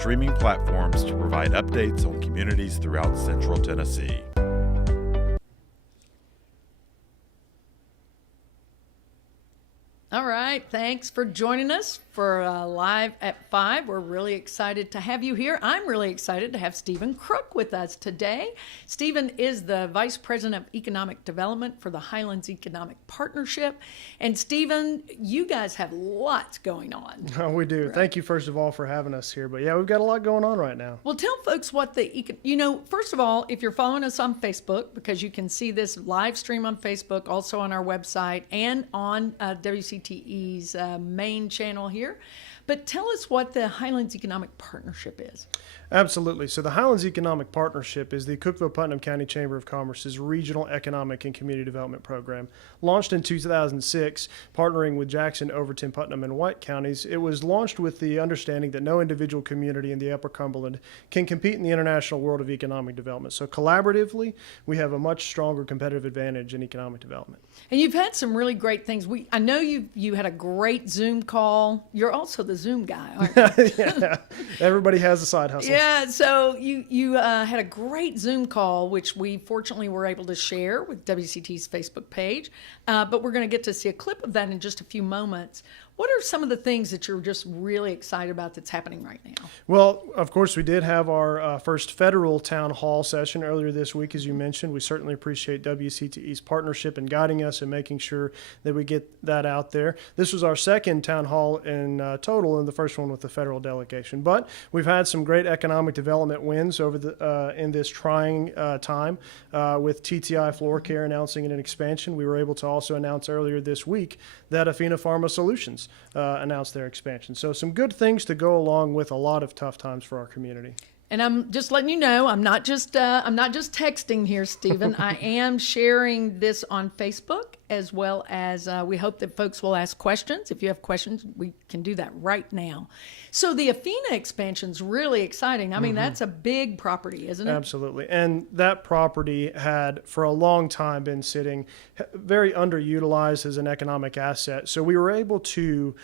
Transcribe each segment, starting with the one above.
streaming platforms to provide updates on communities throughout Central Tennessee. All right, thanks for joining us for Live at 5. We're really excited to have you here. I'm really excited to have Stephen Crook with us today. Stephen is the Vice President of Economic Development for the Highlands Economic Partnership. And Stephen, you guys have lots going on. Oh, we do. Right. Thank you, first of all, for having us here. But yeah, we've got a lot going on right now. Well, tell folks what first of all, if you're following us on Facebook, because you can see this live stream on Facebook, also on our website and on WCTE's main channel here. But tell us what the Highlands Economic Partnership is. Absolutely. So the Highlands Economic Partnership is the Cookeville-Putnam County Chamber of Commerce's regional economic and community development program. Launched in 2006, partnering with Jackson, Overton, Putnam, and White counties, it was launched with the understanding that no individual community in the Upper Cumberland can compete in the international world of economic development. So collaboratively, we have a much stronger competitive advantage in economic development. And you've had some really great things. I know you had a great Zoom call. You're also the Zoom guy, aren't you? Yeah, everybody has a side hustle. Yeah, so you had a great Zoom call, which we fortunately were able to share with WCT's Facebook page. But we're going to get to see a clip of that in just a few moments. What are some of the things that you're just really excited about that's happening right now? Well, of course, we did have our first federal town hall session earlier this week, as you mentioned. We certainly appreciate WCTE's partnership in guiding us and making sure that we get that out there. This was our second town hall in total, and the first one with the federal delegation. But we've had some great economic development wins over in this trying time with TTI Floor Care announcing an expansion. We were able to also announce earlier this week that Athena Pharma Solutions announced their expansion. So some good things to go along with a lot of tough times for our community. And I'm just letting you know, I'm not just texting here, Stephen. I am sharing this on Facebook, as well as we hope that folks will ask questions. If you have questions, we can do that right now. So the Athena expansion is really exciting. I mean, that's a big property, isn't it? Absolutely. And that property had for a long time been sitting very underutilized as an economic asset. So we were able to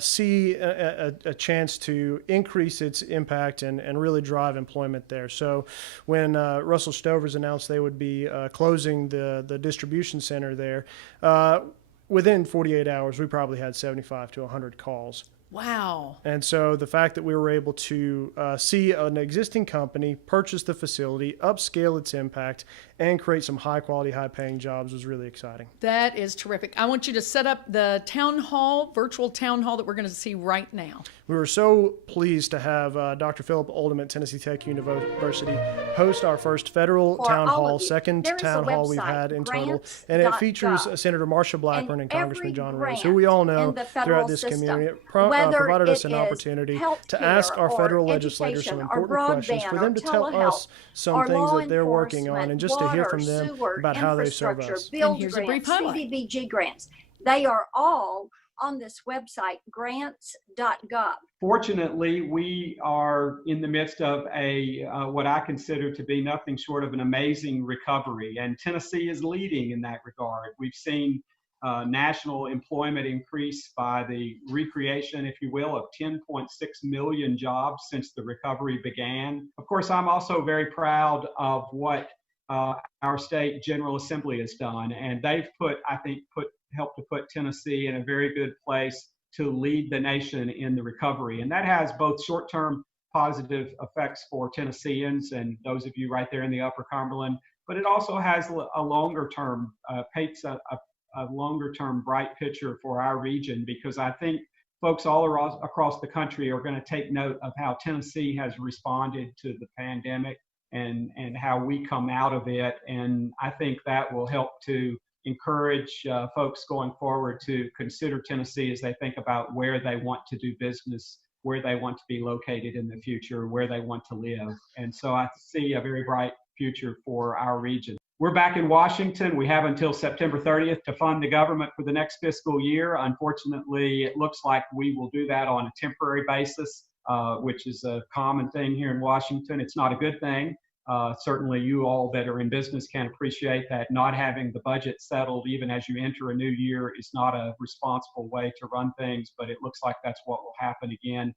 see a chance to increase its impact and really drive employment there. So when Russell Stover's announced they would be closing the distribution center there, within 48 hours, we probably had 75 to 100 calls. Wow. And so the fact that we were able to see an existing company purchase the facility, upscale its impact, and create some high-quality, high-paying jobs was really exciting. That is terrific. I want you to set up the town hall, virtual town hall that we're going to see right now. We were so pleased to have Dr. Phil Oldham at Tennessee Tech University host our first federal town hall, second town hall we've had in total. And it features Senator Marsha Blackburn and Congressman John Rose, who we all know throughout this community. It provided us an opportunity to ask our federal legislators some important questions, for them to tell us some things that they're working on, and just to hear from them about how they serve us. And here's a brief highlight. CDBG grants. They are all on this website, grants.gov. Fortunately, we are in the midst of what I consider to be nothing short of an amazing recovery, and Tennessee is leading in that regard. We've seen national employment increase by the recreation, if you will, of 10.6 million jobs since the recovery began. Of course, I'm also very proud of what our state General Assembly has done, and they've helped to put Tennessee in a very good place to lead the nation in the recovery. And that has both short-term positive effects for Tennesseans and those of you right there in the Upper Cumberland, but it also has a longer-term, paints a longer-term bright picture for our region, because I think folks all across the country are going to take note of how Tennessee has responded to the pandemic and how we come out of it. And I think that will help to encourage folks going forward to consider Tennessee as they think about where they want to do business, where they want to be located in the future, where they want to live. And so I see a very bright future for our region. We're back in Washington. We have until September 30th to fund the government for the next fiscal year. Unfortunately, it looks like we will do that on a temporary basis, which is a common thing here in Washington. It's not a good thing. Certainly you all that are in business can appreciate that not having the budget settled even as you enter a new year is not a responsible way to run things, but it looks like that's what will happen again.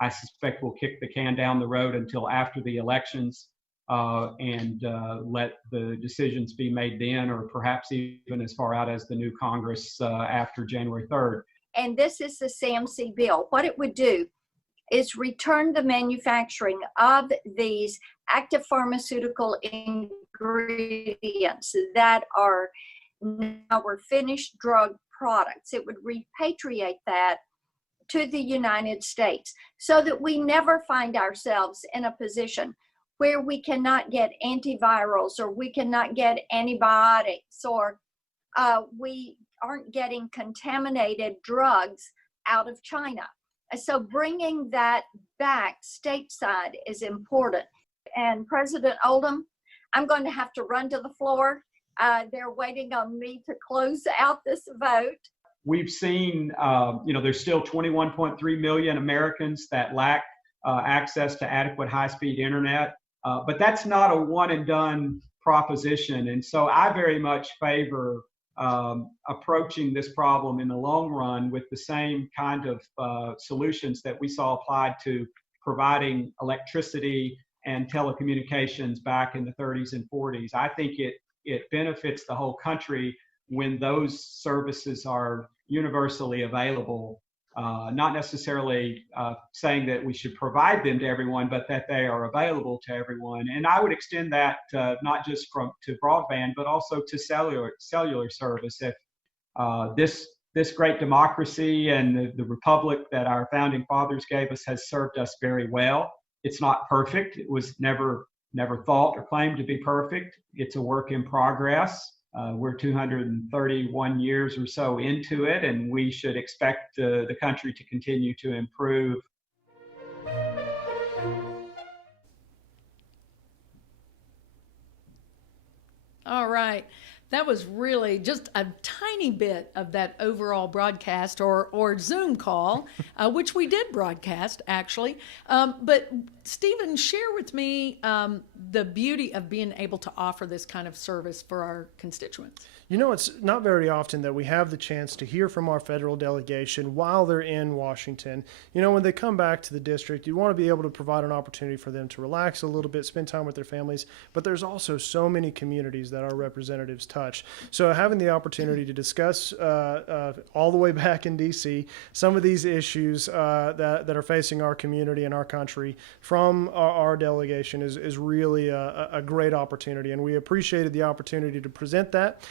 I suspect we'll kick the can down the road until after the elections and let the decisions be made then, or perhaps even as far out as the new Congress after January 3rd. And this is the SAMC bill. What it would do is return the manufacturing of these active pharmaceutical ingredients that are now finished drug products. It would repatriate that to the United States so that we never find ourselves in a position where we cannot get antivirals or we cannot get antibiotics or we aren't getting contaminated drugs out of China. So bringing that back stateside is important. And President Oldham, I'm going to have to run to the floor. They're waiting on me to close out this vote. We've seen, there's still 21.3 million Americans that lack access to adequate high-speed internet. But that's not a one and done proposition. And so I very much favor approaching this problem in the long run with the same kind of solutions that we saw applied to providing electricity and telecommunications back in the 30s and 40s. I think it benefits the whole country when those services are universally available. Not necessarily saying that we should provide them to everyone, but that they are available to everyone. And I would extend that not just to broadband, but also to cellular service. If this great democracy and the republic that our founding fathers gave us has served us very well. It's not perfect. It was never thought or claimed to be perfect. It's a work in progress. We're 231 years or so into it, and we should expect the country to continue to improve. All right. That was really just a tiny bit of that overall broadcast or Zoom call, which we did broadcast, actually. But Stephen, share with me the beauty of being able to offer this kind of service for our constituents. You know, it's not very often that we have the chance to hear from our federal delegation while they're in Washington. You know, when they come back to the district, you want to be able to provide an opportunity for them to relax a little bit, spend time with their families. But there's also so many communities that our representatives touch. So having the opportunity to discuss all the way back in D.C. some of these issues that are facing our community and our country from our delegation is really a great opportunity. And we appreciated the opportunity to present that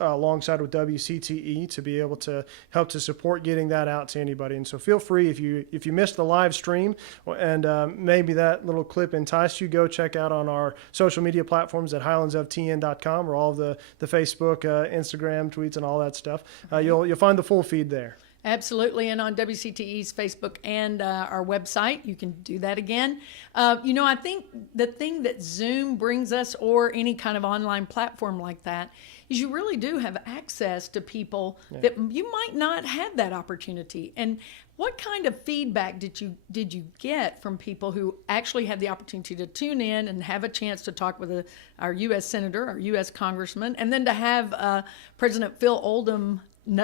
alongside with WCTE to be able to help to support getting that out to anybody. And so feel free, if you missed the live stream and maybe that little clip enticed you, go check out on our social media platforms at highlandsoftn.com or all of the Facebook, Instagram, tweets, and all that stuff. You'll find the full feed there. Absolutely, and on WCTE's Facebook and our website, you can do that again. I think the thing that Zoom brings us, or any kind of online platform like that, is you really do have access to people that you might not have that opportunity. And what kind of feedback did you get from people who actually had the opportunity to tune in and have a chance to talk with our U.S. Senator, our U.S. Congressman, and then to have President Phil Oldham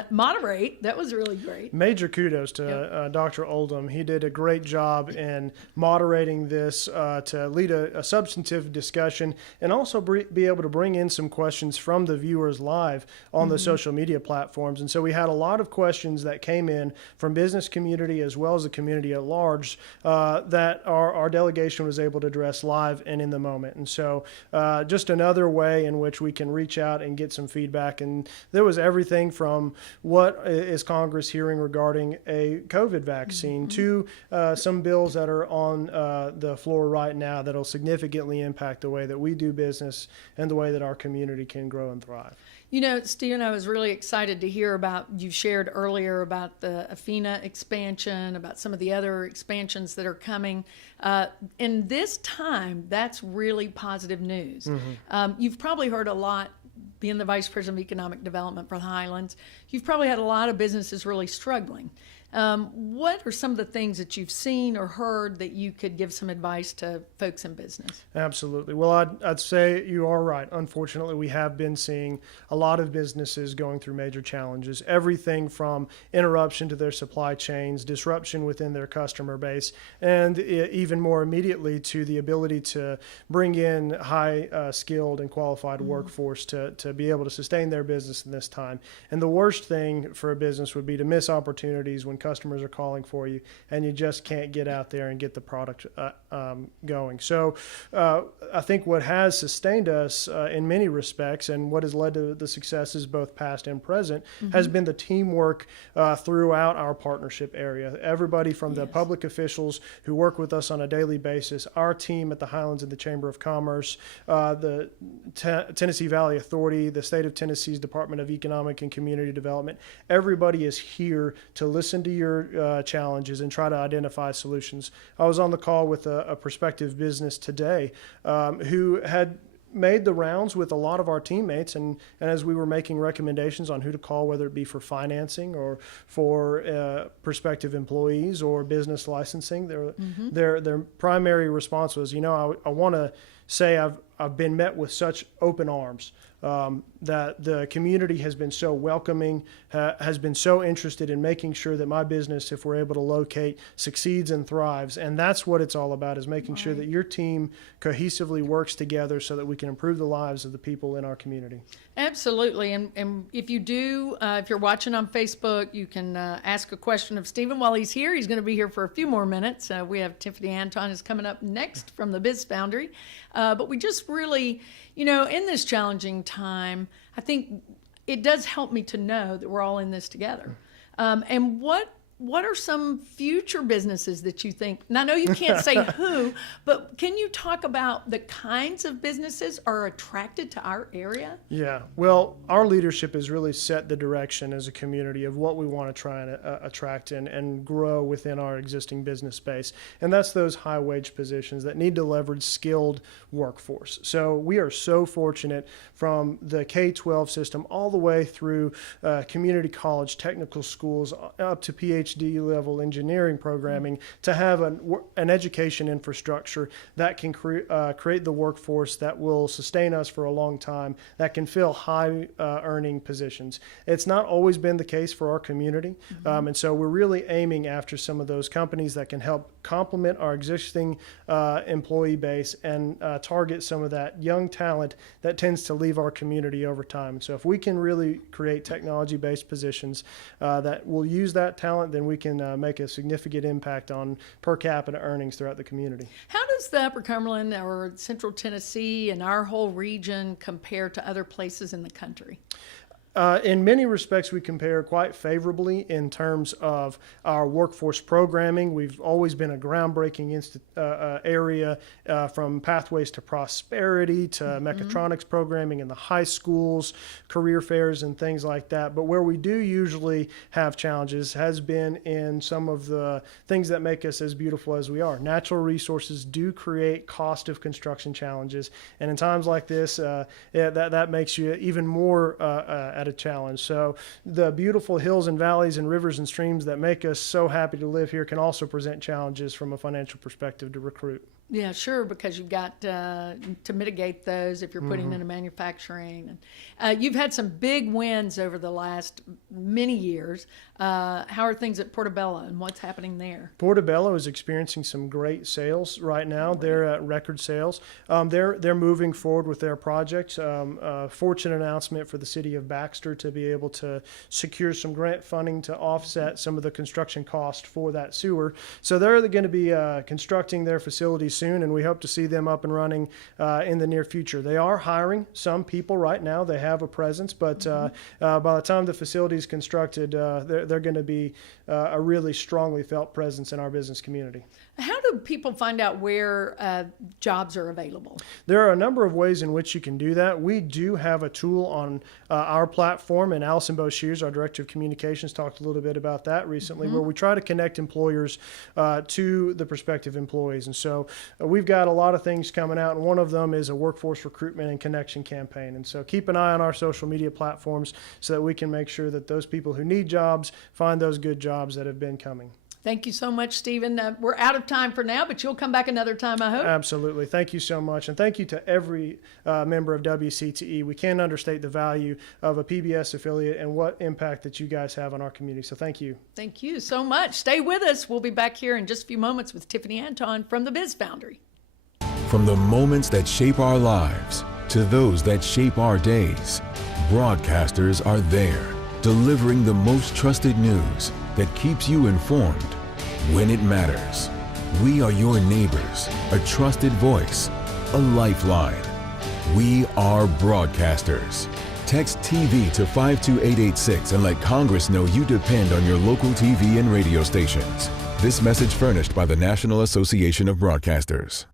moderate? That was really great. Major kudos to Dr. Oldham. He did a great job in moderating this to lead a substantive discussion and also be able to bring in some questions from the viewers live on the social media platforms. And so we had a lot of questions that came in from business community as well as the community at large that our delegation was able to address live and in the moment. And so just another way in which we can reach out and get some feedback. And there was everything from what is Congress hearing regarding a COVID vaccine to some bills that are on the floor right now that will significantly impact the way that we do business and the way that our community can grow and thrive. You know, Stephen, I was really excited to hear about, you shared earlier about the Athena expansion, about some of the other expansions that are coming. In this time, that's really positive news. You've probably heard a lot, being the Vice President of Economic Development for the Highlands, you've probably had a lot of businesses really struggling. What are some of the things that you've seen or heard that you could give some advice to folks in business? Absolutely. Well, I'd say you are right. Unfortunately, we have been seeing a lot of businesses going through major challenges, everything from interruption to their supply chains, disruption within their customer base, and even more immediately to the ability to bring in high skilled and qualified workforce to be able to sustain their business in this time. And the worst thing for a business would be to miss opportunities when customers are calling for you and you just can't get out there and get the product going. So I think what has sustained us in many respects and what has led to the successes both past and present has been the teamwork throughout our partnership area. Everybody from the public officials who work with us on a daily basis, our team at the Highlands and the Chamber of Commerce, the Tennessee Valley Authority, the state of Tennessee's Department of Economic and Community Development, everybody is here to listen to your challenges and try to identify solutions. I was on the call with a prospective business today who had made the rounds with a lot of our teammates, and as we were making recommendations on who to call, whether it be for financing or for prospective employees or business licensing, their primary response was, I want to say I've been met with such open arms. That the community has been so welcoming, has been so interested in making sure that my business, if we're able to locate, succeeds and thrives. And that's what it's all about, is making sure that your team cohesively works together so that we can improve the lives of the people in our community. Absolutely. And if you do, if you're watching on Facebook, you can ask a question of Stephen while he's here. He's going to be here for a few more minutes. We have Tiffany Anton is coming up next from the Biz Foundry. But we just really, in this challenging time, I think it does help me to know that we're all in this together. And what are some future businesses that you think, and I know you can't say who, but can you talk about the kinds of businesses are attracted to our area? Yeah, well, our leadership has really set the direction as a community of what we want to try and attract and grow within our existing business space. And that's those high wage positions that need to leverage skilled workforce. So we are so fortunate from the K-12 system all the way through community college, technical schools, up to PhD level engineering programming to have an education infrastructure that can create the workforce that will sustain us for a long time, that can fill high earning positions. It's not always been the case for our community. And so we're really aiming after some of those companies that can help complement our existing employee base and target some of that young talent that tends to leave our community over time. So if we can really create technology-based positions that will use that talent, then we can make a significant impact on per capita earnings throughout the community. How does the Upper Cumberland or Central Tennessee and our whole region compare to other places in the country? In many respects, we compare quite favorably in terms of our workforce programming. We've always been a groundbreaking area from Pathways to Prosperity to mechatronics programming in the high schools, career fairs, and things like that. But where we do usually have challenges has been in some of the things that make us as beautiful as we are. Natural resources do create cost of construction challenges. And in times like this, that makes you even more a challenge. So the beautiful hills and valleys and rivers and streams that make us so happy to live here can also present challenges from a financial perspective to recruit. Yeah, sure, because you've got to mitigate those if you're putting into manufacturing. And you've had some big wins over the last many years. How are things at Portobello and what's happening there? Portobello is experiencing some great sales right now. They're at record sales. They're moving forward with their project. Fortunate announcement for the city of Baxter to be able to secure some grant funding to offset some of the construction cost for that sewer. So they're going to be constructing their facility soon, and we hope to see them up and running in the near future. They are hiring some people right now. They have a presence, but by the time the facility is constructed, they're going to be a really strongly felt presence in our business community. How do people find out where jobs are available? There are a number of ways in which you can do that. We do have a tool on our platform, and Allison Boshiers, our Director of Communications, talked a little bit about that recently, where we try to connect employers to the prospective employees. And so we've got a lot of things coming out, and one of them is a workforce recruitment and connection campaign. And so keep an eye on our social media platforms so that we can make sure that those people who need jobs find those good jobs that have been coming. Thank you so much, Stephen. We're out of time for now, but you'll come back another time, I hope. Absolutely. Thank you so much. And thank you to every member of WCTE. We can't understate the value of a PBS affiliate and what impact that you guys have on our community. So thank you. Thank you so much. Stay with us. We'll be back here in just a few moments with Tiffany Anton from the Biz Foundry. From the moments that shape our lives to those that shape our days, broadcasters are there, delivering the most trusted news that keeps you informed when it matters. We are your neighbors, a trusted voice, a lifeline. We are broadcasters. Text TV to 52886 and let Congress know you depend on your local TV and radio stations. This message furnished by the National Association of Broadcasters.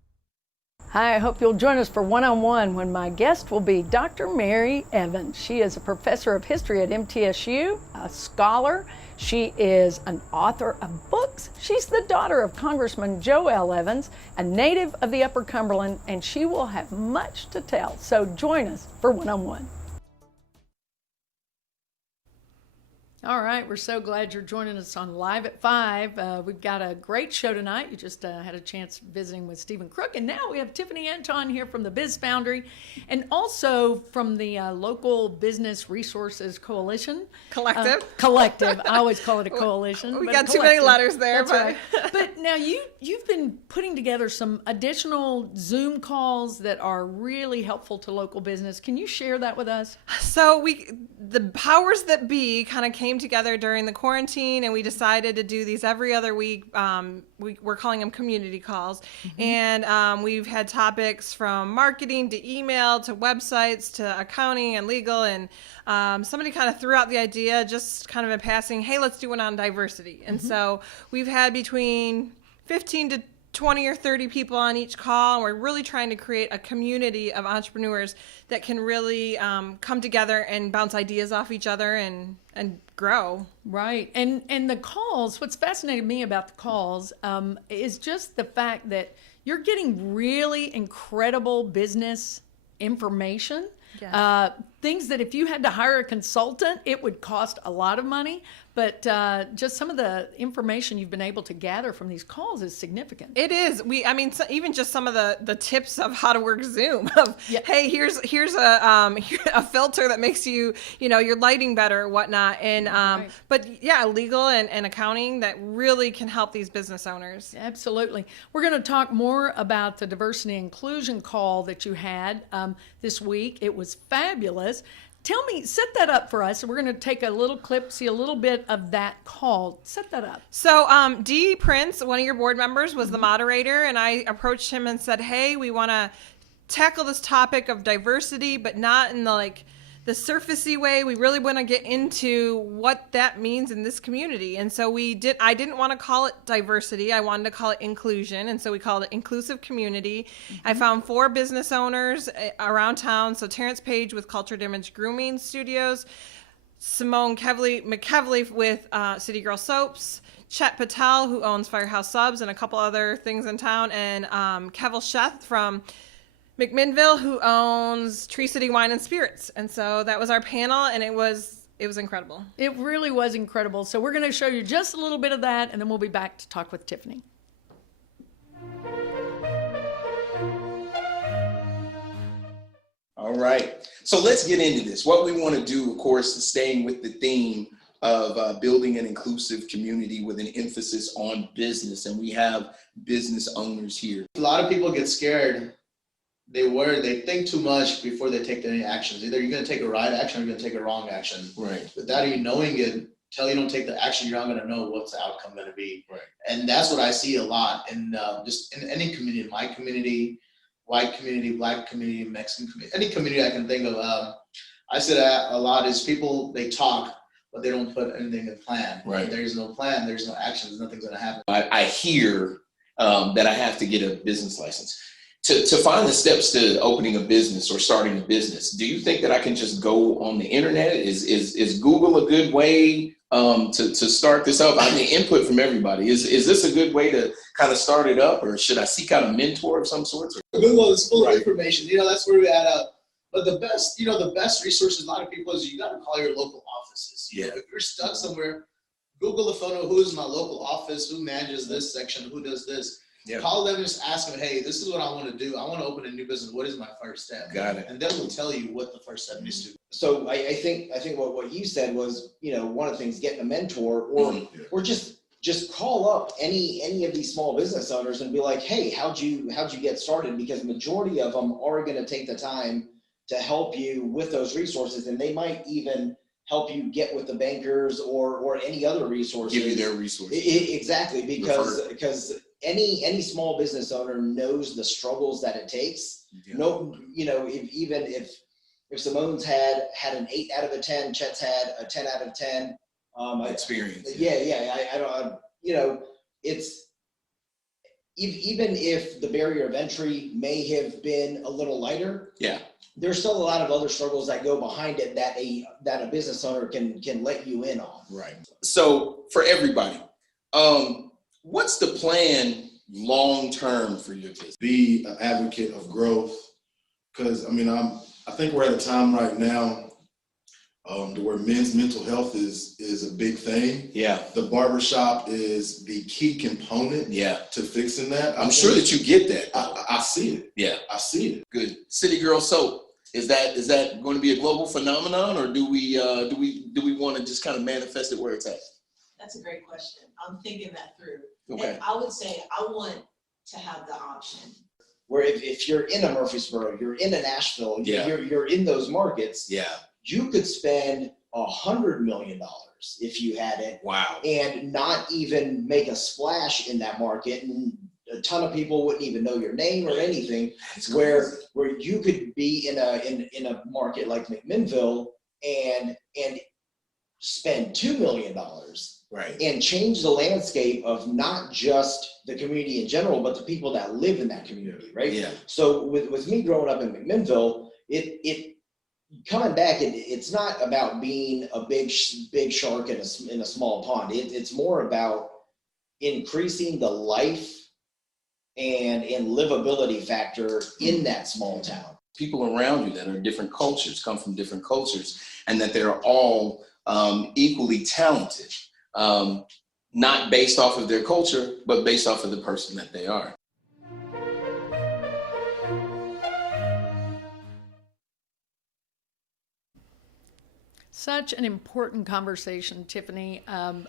Hi, I hope you'll join us for One-on-One when my guest will be Dr. Mary Evans. She is a professor of history at MTSU, a scholar. She is an author of books. She's the daughter of Congressman Joe L. Evans, a native of the Upper Cumberland, and she will have much to tell. So join us for One-on-One. All right, we're so glad you're joining us on Live at 5. We've got a great show tonight. You just had a chance visiting with Stephen Crook, and now we have Tiffany Anton here from the Biz Foundry, and also from the Local Business Resources Coalition. Collective. Collective. I always call it a coalition. We but got too many letters there. That's right. But now you've been putting together some additional Zoom calls that are really helpful to local business. Can you share that with us? So the powers that be kind of came together during the quarantine, and we decided to do these every other week. We're calling them community calls. Mm-hmm. And we've had topics from marketing to email to websites to accounting and legal. And somebody kind of threw out the idea just kind of in passing, hey, let's do one on diversity. And so we've had between 15 to 20 or 30 people on each call, and we're really trying to create a community of entrepreneurs that can really come together and bounce ideas off each other and grow. Right. And the calls, what's fascinated me about the calls is just the fact that you're getting really incredible business information. Yes. Things that if you had to hire a consultant, it would cost a lot of money. But just some of the information you've been able to gather from these calls is significant. It is. Even just some of the tips of how to work Zoom. Hey, here's a filter that makes your lighting better, or whatnot. And right. But yeah, legal and accounting that really can help these business owners. Absolutely. We're going to talk more about the diversity and inclusion call that you had this week. It was fabulous. Tell me, set that up for us. We're going to take a little clip, see a little bit of that call. Set that up. So Dee Prince, one of your board members, was the moderator, and I approached him and said, hey, we want to tackle this topic of diversity, but not in the surfacey way. We really want to get into what that means in this community. And so I didn't want to call it diversity. I wanted to call it inclusion. And so we called it inclusive community. Mm-hmm. I found 4 business owners around town. So Terrence Page with Cultured Image Grooming Studios, Simone McKevley with City Girl Soaps, Chet Patel, who owns Firehouse Subs and a couple other things in town, and Kevel Sheth from McMinnville, who owns Tree City Wine and Spirits. And so that was our panel, and it was incredible. It really was incredible. So we're going to show you just a little bit of that, and then we'll be back to talk with Tiffany. All right. So let's get into this. What we want to do, of course, is staying with the theme of building an inclusive community with an emphasis on business. And we have business owners here. A lot of people get scared. They think too much before they take any actions. Either you're going to take a right action or you're going to take a wrong action. Right. Without you knowing it, till you don't take the action, you're not going to know what's the outcome going to be. Right. And that's what I see a lot in just in any community, my community, white community, black community, Mexican community, any community I can think of. I see that a lot is people, they talk, but they don't put anything in plan. Right. If there's no plan, there's no action, nothing's going to happen. I hear that I have to get a business license. To find the steps to opening a business or starting a business, do you think that I can just go on the internet? Is Google a good way? to start this up? I mean, input from everybody. Is this a good way to kind of start it up, or should I seek out a mentor of some sort? Google is full of information. That's where we add up. But the best resources, a lot of people, is you got to call your local offices. If you're stuck somewhere, Google the photo. Who is my local office? Who manages this section? Who does this? Call them and just ask them, hey, this is what I want to do. I want to open a new business. What is my first step? Got it. And they will tell you what the first step is to. So I think what you said was, one of the things, getting a mentor or just call up any of these small business owners and be like, hey, how'd you get started? Because the majority of them are going to take the time to help you with those resources, and they might even help you get with the bankers or any other resources. Give you their resources. Exactly, because any small business owner knows the struggles that it takes. If Simone's had an 8 out of 10, Chet's had a 10 out of 10. Experience. I don't. It's even if the barrier of entry may have been a little lighter. There's still a lot of other struggles that go behind it that a business owner can let you in on. Right. So for everybody, what's the plan long term for your business? Be an advocate of growth, because I think we're at a time right now where men's mental health is a big thing. The barbershop is the key component to fixing that. I'm sure that you get that. I see it. I see it. Good. City Girl Soap. Is that going to be a global phenomenon, or do we want to just kind of manifest it where it's at? That's a great question. I'm thinking that through. Okay. And I would say I want to have the option. Where if you're in a Murfreesboro, you're in a Nashville, you're in those markets, you could spend $100 million if you had it. Wow. And not even make a splash in that market, and a ton of people wouldn't even know your name or anything. Where you could be in a market like McMinnville and spend $2 million. Right. And change the landscape of not just the community in general, but the people that live in that community, right? Yeah. So with me growing up in McMinnville, it coming back, it's not about being a big shark in a small pond. It's more about increasing the life and livability factor in that small town. People around you that are different cultures, come from different cultures, and that they're all equally talented. Not based off of their culture, but based off of the person that they are. Such an important conversation, Tiffany.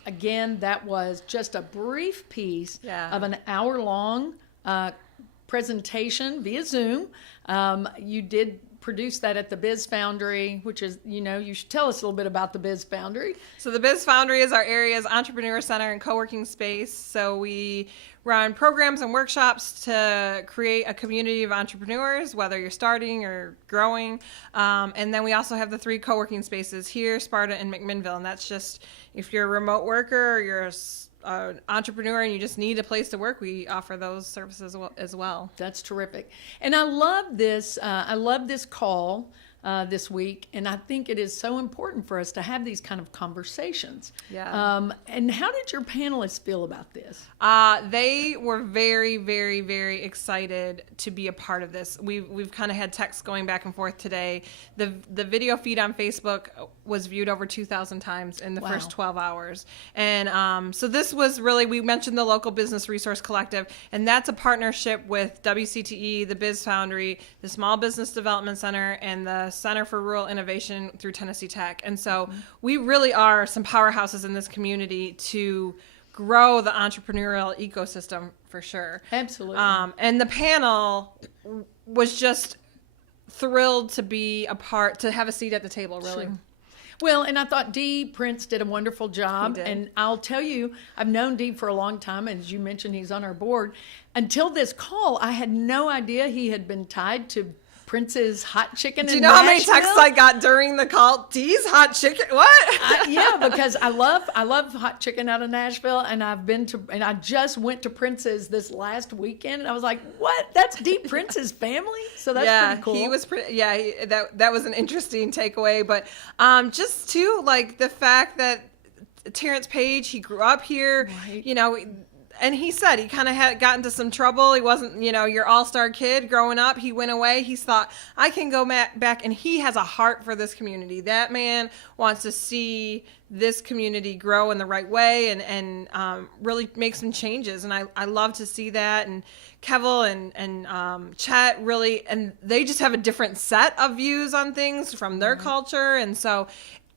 Again, that was just a brief piece of an hour-long presentation via Zoom. You did produce that at the Biz Foundry, which is, you should tell us a little bit about the Biz Foundry. So the Biz Foundry is our area's entrepreneur center and co-working space. So we run programs and workshops to create a community of entrepreneurs, whether you're starting or growing. And then we also have the 3 co-working spaces here, Sparta and McMinnville. And that's just, if you're a remote worker or you're an entrepreneur and you just need a place to work, we offer those services as well. That's terrific. And I love this. I love this call this week, and I think it is so important for us to have these kind of conversations. And how did your panelists feel about this? They were very, very, very excited to be a part of this. We've kind of had texts going back and forth today. The video feed on Facebook was viewed over 2,000 times in the first 12 hours. And so this was really, we mentioned the Local Business Resource Collective, and that's a partnership with WCTE, the Biz Foundry, the Small Business Development Center, and the Center for Rural Innovation through Tennessee Tech. And so we really are some powerhouses in this community to grow the entrepreneurial ecosystem for sure. Absolutely. And the panel was just thrilled to be a part, to have a seat at the table, really. Sure. Well, and I thought Dee Prince did a wonderful job. And I'll tell you, I've known Dee for a long time. And as you mentioned, he's on our board. Until this call, I had no idea he had been tied to Prince's hot chicken. Do you know how many texts I got during the call? Dee's hot chicken? What? Yeah, because I love hot chicken out of Nashville, and I just went to Prince's this last weekend, and I was like, what? That's Dee Prince's family? So that's pretty cool. He was that was an interesting takeaway, but just too, like the fact that Terrence Page, he grew up here, Right. you know, and he said he kind of had got into some trouble. He wasn't, you know, your all-star kid growing up. He went away. He's thought, I can go back, and he has a heart for this community. That man wants to see this community grow in the right way and really make some changes. And I love to see that. And Kevil and Chet really, and they just have a different set of views on things from their culture. And so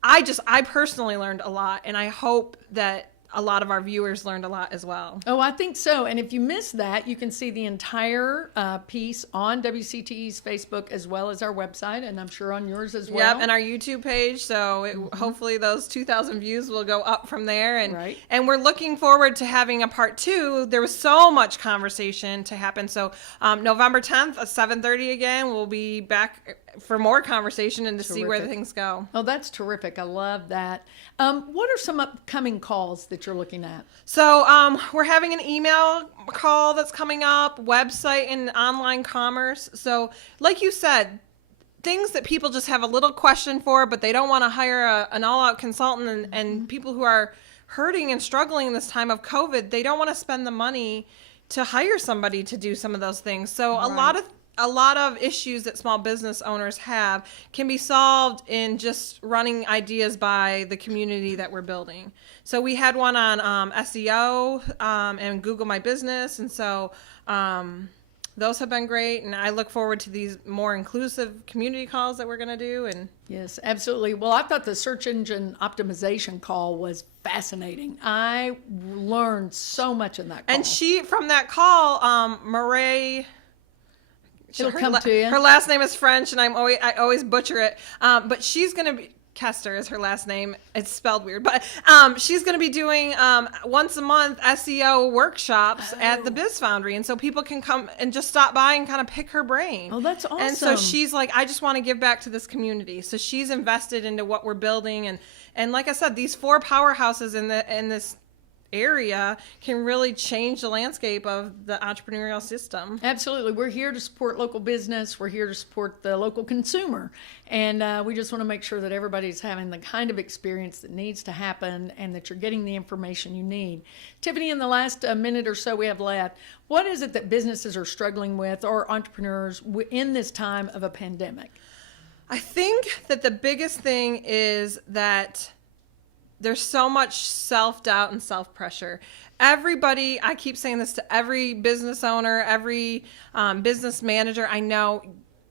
I personally learned a lot, and I hope that a lot of our viewers learned a lot as well. Oh, I think so. And if you missed that, you can see the entire piece on WCTE's Facebook as well as our website, and I'm sure on yours as well. Yep, and our YouTube page. So hopefully those 2,000 views will go up from there. And Right. and we're looking forward to having a part 2. There was so much conversation to happen. So November 10th at 7:30 again, we'll be back for more conversation and to see where the things go. Oh, that's terrific. I love that. What are some upcoming calls that you're looking at? So we're having an email call that's coming up, website and online commerce. So like you said, things that people just have a little question for, but they don't want to hire an all-out consultant, and people who are hurting and struggling in this time of COVID, they don't want to spend the money to hire somebody to do some of those things. So a lot of issues that small business owners have can be solved in just running ideas by the community that we're building. So we had one on SEO and Google My Business. And so those have been great. And I look forward to these more inclusive community calls that we're going to do. And Yes, absolutely. Well, I thought the search engine optimization call was fascinating. I learned so much in that call. And from that call, Murray... It'll come to you. Her last name is French, and I always butcher it. But she's going to be, Kester is her last name. It's spelled weird. But she's going to be doing once a month SEO workshops at the Biz Foundry. And so people can come and just stop by and kind of pick her brain. Oh, that's awesome. And so she's like, I just want to give back to this community. So she's invested into what we're building. And like I said, these 4 powerhouses in this area can really change the landscape of the entrepreneurial system. Absolutely. We're here to support local business. We're here to support the local consumer. And we just want to make sure that everybody's having the kind of experience that needs to happen and that you're getting the information you need. Tiffany, in the last minute or so we have left, what is it that businesses are struggling with, or entrepreneurs, in this time of a pandemic? I think that the biggest thing is that there's so much self-doubt and self-pressure. Everybody, I keep saying this to every business owner, every business manager I know,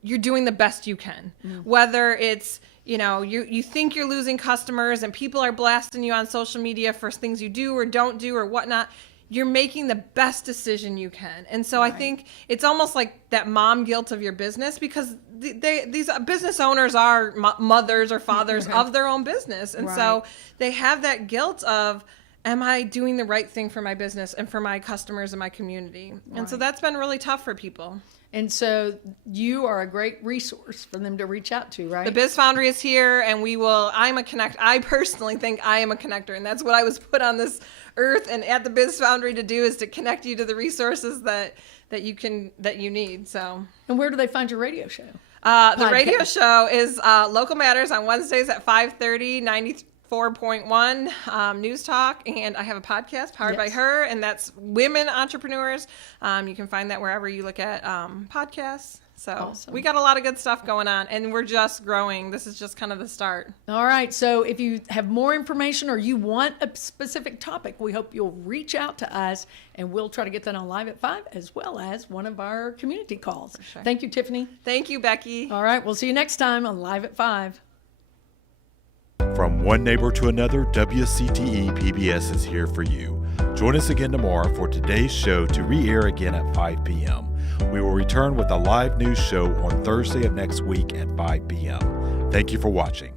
you're doing the best you can. Whether it's, you know, you think you're losing customers and people are blasting you on social media for things you do or don't do or whatnot, you're making the best decision you can. And so I think it's almost like that mom guilt of your business, because these business owners are mothers or fathers of their own business. And so they have that guilt of, am I doing the right thing for my business and for my customers and my community? And so that's been really tough for people. And so you are a great resource for them to reach out to, right? The Biz Foundry is here, and I personally think I am a connector, and that's what I was put on this earth and at the Biz Foundry to do, is to connect you to the resources that you need. So. And where do they find your radio show? The radio show is Local Matters on Wednesdays at 5:30, 94.1 News Talk, and I have a podcast powered by her, and that's Women Entrepreneurs. You can find that wherever you look at podcasts. So we got a lot of good stuff going on, and we're just growing. This is just kind of the start. All right. So if you have more information or you want a specific topic, we hope you'll reach out to us, and we'll try to get that on Live at 5 as well as one of our community calls. Sure. Thank you, Tiffany. Thank you, Becky. All right. We'll see you next time on Live at 5. From one neighbor to another, WCTE PBS is here for you. Join us again tomorrow for today's show to re-air again at 5 p.m. We will return with a live news show on Thursday of next week at 5 p.m. Thank you for watching.